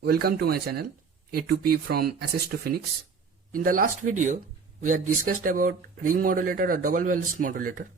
Welcome to my channel A2P from Access to Phoenix. In the last video, we had discussed about ring modulator or double balanced modulator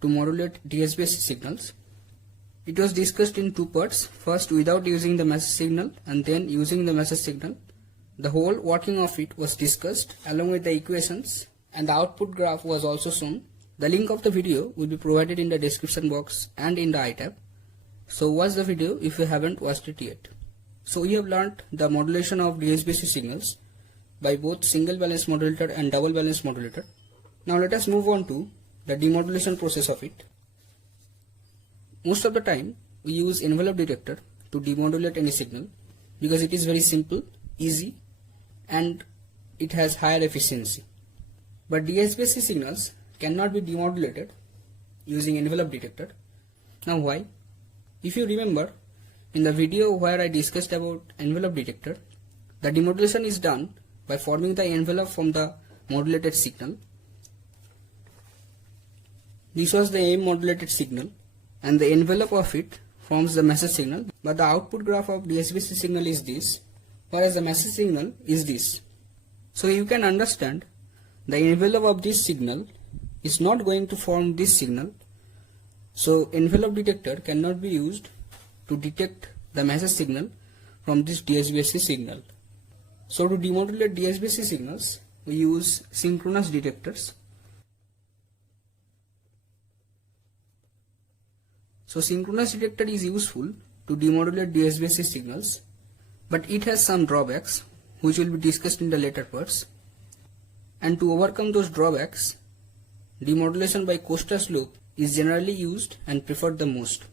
to modulate DSBC signals. It was discussed in two parts, first without using the message signal and then using the message signal. The whole working of it was discussed along with the equations, and the output graph was also shown. The link of the video will be provided in the description box and in the iTab. So watch the video if you haven't watched it yet. So we have learned the modulation of DSBC signals by both single balanced modulator and double balanced modulator. Now let us move on to the demodulation process of it. Most of the time we use envelope detector to demodulate any signal because it is very simple, easy, and it has higher efficiency. But DSBC signals cannot be demodulated using envelope detector. Now why? If you remember, in the video where I discussed about envelope detector, the demodulation is done by forming the envelope from the modulated signal. This was the M modulated signal, and the envelope of it forms the message signal, but the output graph of DSBC signal is this, whereas the message signal is this. So you can understand the envelope of this signal is not going to form this signal, so envelope detector cannot be used to detect the message signal from this DSBC signal. So to demodulate DSBC signals, we use synchronous detectors. So synchronous detector is useful to demodulate DSBC signals, but it has some drawbacks which will be discussed in the later parts. And to overcome those drawbacks, demodulation by Costas loop is generally used and preferred the most.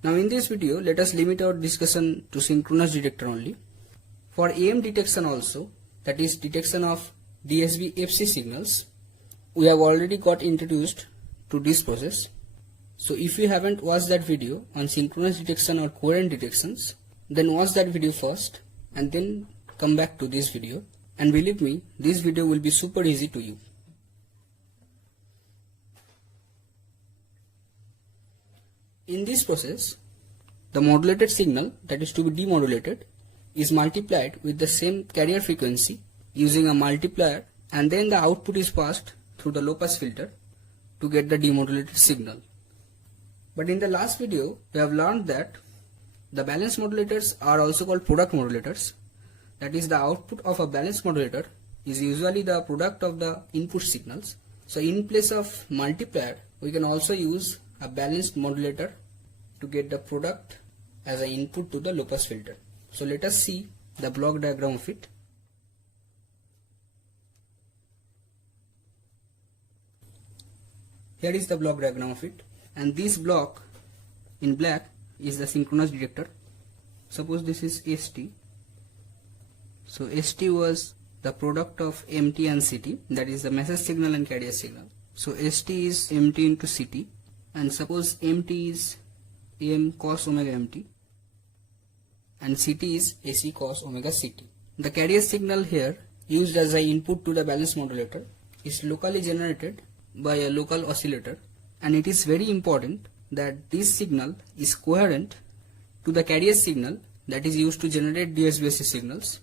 Now in this video, let us limit our discussion to synchronous detector only. For AM detection also, that is detection of DSB FC signals, we have already got introduced to this process. So if you haven't watched that video on synchronous detection or coherent detections, then watch that video first and then come back to this video. And believe me, this video will be super easy to you. In this process, the modulated signal that is to be demodulated is multiplied with the same carrier frequency using a multiplier, and then the output is passed through the low pass filter to get the demodulated signal. But in the last video, we have learned that the balanced modulators are also called product modulators. That is, the output of a balanced modulator is usually the product of the input signals. So in place of multiplier, we can also use a balanced modulator to get the product as an input to the low pass filter. So let us see the block diagram of it. Here is the block diagram of it, and this block in black is the synchronous detector. Suppose this is ST. So ST was the product of MT and CT, that is the message signal and carrier signal. So ST is MT into CT, and suppose MT is AM cos omega MT and CT is AC cos omega CT. The carrier signal here used as an input to the balanced modulator is locally generated by a local oscillator, and it is very important that this signal is coherent to the carrier signal that is used to generate DSBC signals.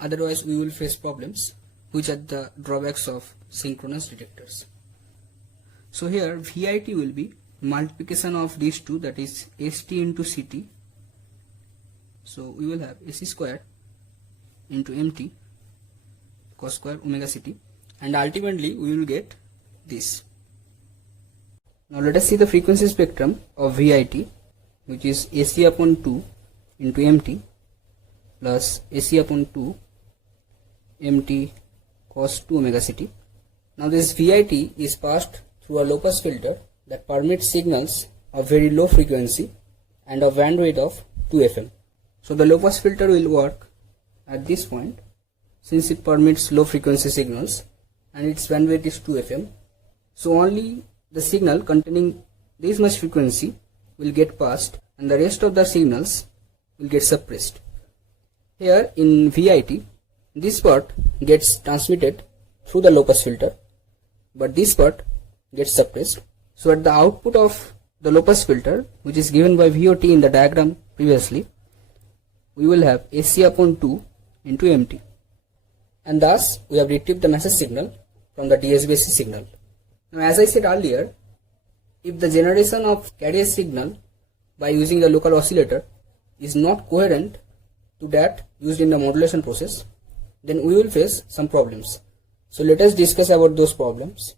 Otherwise we will face problems, which are the drawbacks of synchronous detectors. So here VIT will be multiplication of these two, that is ST into CT. So we will have AC square into MT cos square omega CT, and ultimately we will get this. Now let us see the frequency spectrum of VIT, which is AC upon 2 into MT plus AC upon 2 MT cos 2 omega CT. Now this VIT is passed through a low pass filter that permits signals of very low frequency and a bandwidth of 2 FM. So the low pass filter will work at this point since it permits low frequency signals and its bandwidth is 2 FM. So only the signal containing this much frequency will get passed and the rest of the signals will get suppressed. Here in VIT, this part gets transmitted through the low pass filter, but this part gets suppressed. So at the output of the low pass filter, which is given by VOT in the diagram previously, we will have AC upon 2 into MT. And thus we have retrieved the message signal from the DSB-AC signal. Now as I said earlier, if the generation of carrier signal by using the local oscillator is not coherent to that used in the modulation process, then we will face some problems. So let us discuss about those problems.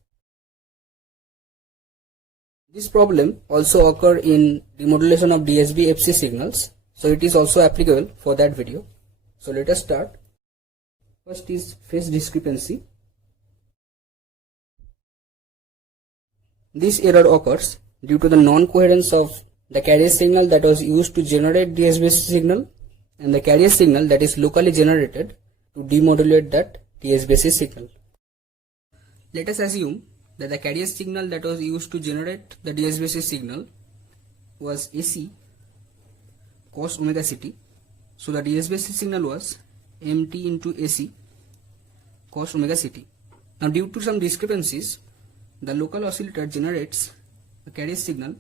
This problem also occur in remodulation of DSB-FC signals, so it is also applicable for that video. So let us start. First is phase discrepancy. This error occurs due to the non-coherence of the carrier signal that was used to generate DSB-AC signal and the carrier signal that is locally generated to demodulate that DSB-AC signal. Let us assume that the carrier signal that was used to generate the DSB-AC signal was AC cos omega ct. So the DSB-AC signal was MT into AC cos omega ct. Now due to some discrepancies, the local oscillator generates a carrier signal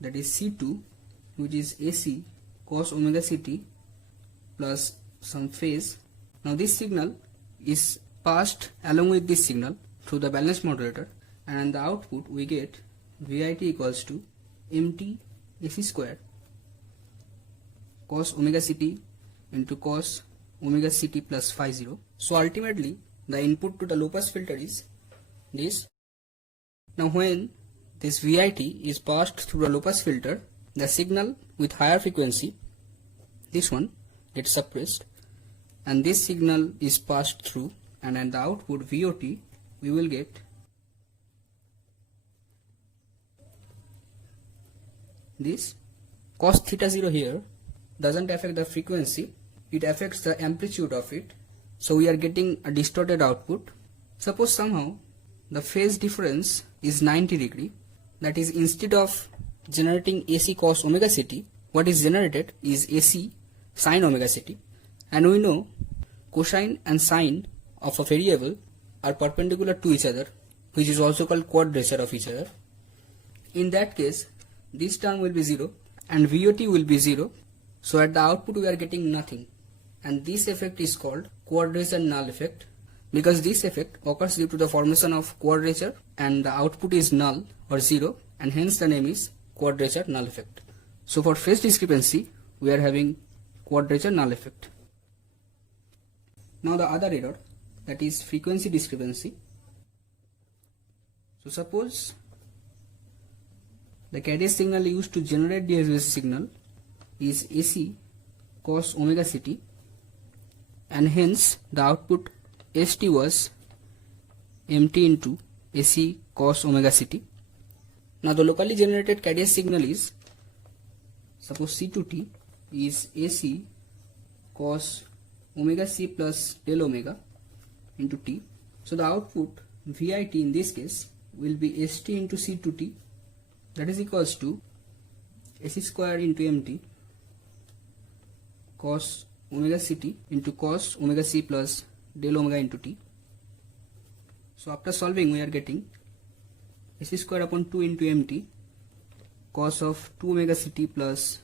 that is C2, which is AC cos omega ct plus some phase. Now this signal is passed along with this signal through the balanced modulator, and in the output we get VIT equals to MT AC square cos omega ct into cos omega ct plus phi 0. So ultimately the input to the low pass filter is this. Now when this VIT is passed through the low pass filter, the signal with higher frequency, this one, gets suppressed, and this signal is passed through, and at the output VOT we will get this. Cos theta 0 here doesn't affect the frequency, it affects the amplitude of it, so we are getting a distorted output. Suppose somehow the phase difference is 90 degree, that is, instead of generating AC cos omega ct, what is generated is AC sin omega ct, and we know cosine and sine of a variable are perpendicular to each other, which is also called quadrature of each other. In that case, this term will be 0 and VOT will be 0, so at the output we are getting nothing, and this effect is called quadrature null effect, because this effect occurs due to the formation of quadrature and the output is null or 0, and hence the name is quadrature null effect. So for phase discrepancy we are having quadrature null effect. Now the other error, that is frequency discrepancy. So suppose the carrier signal used to generate the DSB signal is AC cos omega ct, and hence the output ST was MT into AC cos omega ct. Now the locally generated carrier signal is, suppose C2t is AC cos omega c plus del omega into t. So the output VIT in this case will be ST into C2t, that is equals to AC square into MT cos omega ct into cos omega c plus del omega into t. So after solving we are getting AC square upon 2 into MT cos of 2 omega ct plus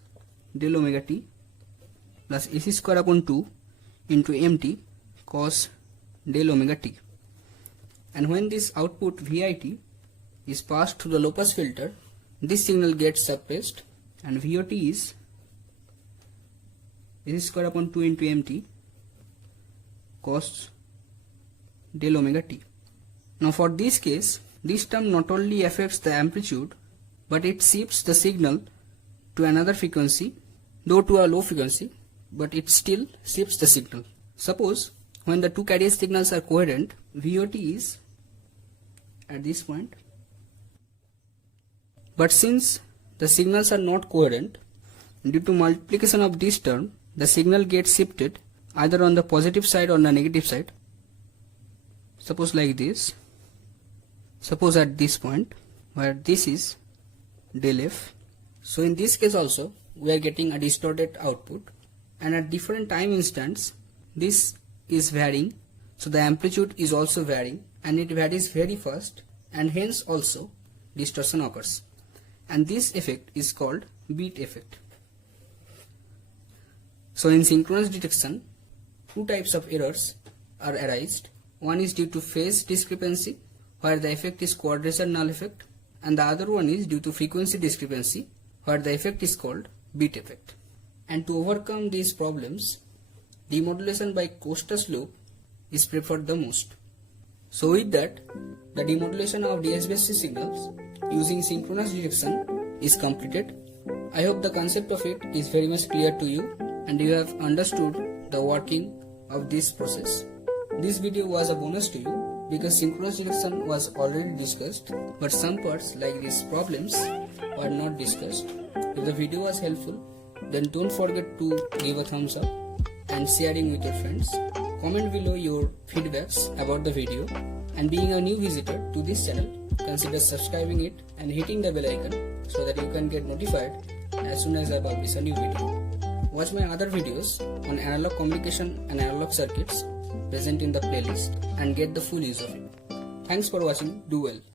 del omega t plus AC square upon 2 into MT cos del omega t. And when this output VIT is passed through the low pass filter, this signal gets suppressed, and VOT is AC square upon 2 into MT cos del omega t. Now for this case, this term not only affects the amplitude, but it shifts the signal to another frequency, though to a low frequency, but it still shifts the signal. Suppose when the two carrier signals are coherent, VOT is at this point, but since the signals are not coherent, due to multiplication of this term, the signal gets shifted either on the positive side or the negative side. Suppose like this. Suppose at this point where this is del f. So in this case also we are getting a distorted output, and at different time instants this is varying, so the amplitude is also varying, and it varies very fast, and hence also distortion occurs, and this effect is called beat effect. So in synchronous detection, two types of errors are arised. One is due to phase discrepancy, where the effect is quadrature null effect, and the other one is due to frequency discrepancy, where the effect is called bit effect. And to overcome these problems, demodulation by Costas loop is preferred the most. So with that, the demodulation of DSBC signals using synchronous detection is completed. I hope the concept of it is very much clear to you and you have understood the working of this process. This video was a bonus to you because synchronous detection was already discussed, but some parts like these problems were not discussed. If the video was helpful, then don't forget to give a thumbs up and sharing with your friends. Comment below your feedbacks about the video, and being a new visitor to this channel, consider subscribing it and hitting the bell icon so that you can get notified as soon as I publish a new video. Watch my other videos on analog communication and analog circuits present in the playlist and get the full use of it. Thanks for watching. Do well.